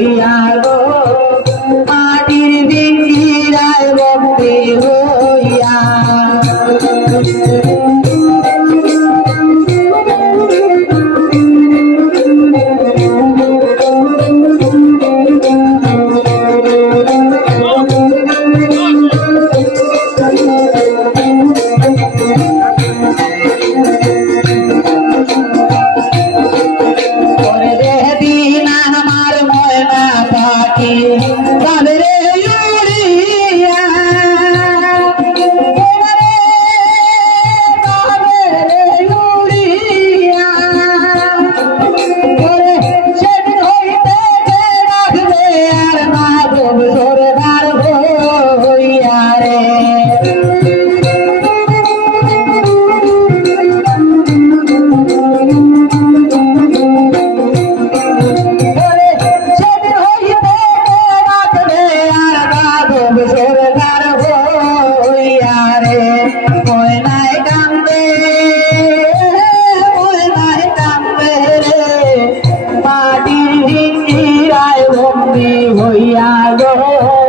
হইয়া হইয়া গো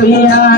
可呀。